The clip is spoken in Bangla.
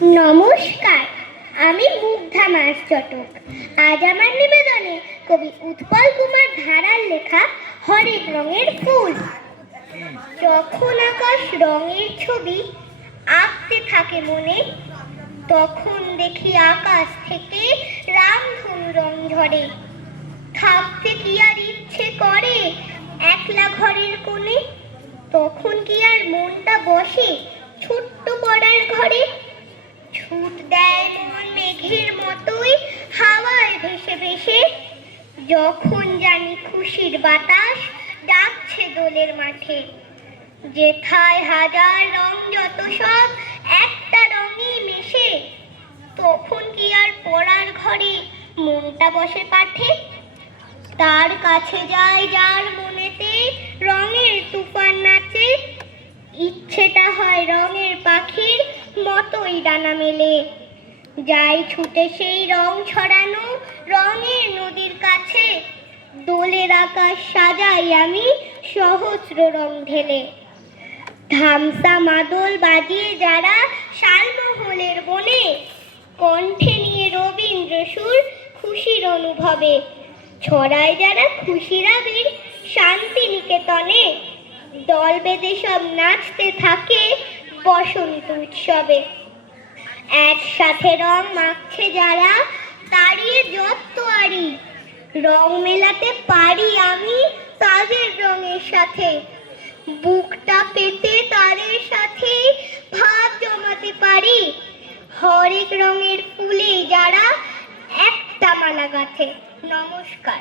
নমস্কার, আমি মুগ্ধা মাস চটক। আজ আমার নিবেদনে কবি উৎপল কুমার ধারার লেখা হরেক রঙের ফুল। যখন আকাশ রঙের ছবি আঁকতে থাকে মনে, তখন দেখি আকাশ থেকে রামধনু রং ঝরে। থাকতে কি আর ইচ্ছে করে একলা ঘরের কোণে, তখন কি আর মনটা বসে ছোট্ট পড়ার ঘরে। ছুট দেয় মন মেঘের মতোই হাওয়ায় ভেসে ভেসে, যখন জানি খুশির বাতাস ডাকছে দোলের মাঠে। যেথায় হাজার রং যত সব একটা রঙে মেশে, তখন কি আর পড়ার ঘরে মনটা বসে পাঠে। তার কাছে যায় যার মনেতে রঙের তুফান নাচে, ইচ্ছেটা হয় রঙের পাখির মতোই ডানা মেলে। যাই ছুটে সেই রং ছড়ানো রঙের নদীর কাছে, দোলের আকাশ সাজাই আমি সহস্র রং ঢেলে। ধামসা মাদল বাজিয়ে যারা শালমহলের বনে, কণ্ঠে নিয়ে রবীন্দ্র সুর খুশির অনুভবে, ছড়ায় যারা খুশির আবির শান্তিনিকেতনে, দল বেঁধে সব নাচতে থাকে বসন্ত উৎসবে। একসাথে রং মাখছে যারা তাড়িয়ে যত আড়ি, রং মেলাতে পারি আমি তাদের রঙের সাথে। বুকটা পেতে তাদের সাথে ভাব জমাতে পারি, হরেক রঙের ফুলে যারা একটা মালা গাঁথে। নমস্কার।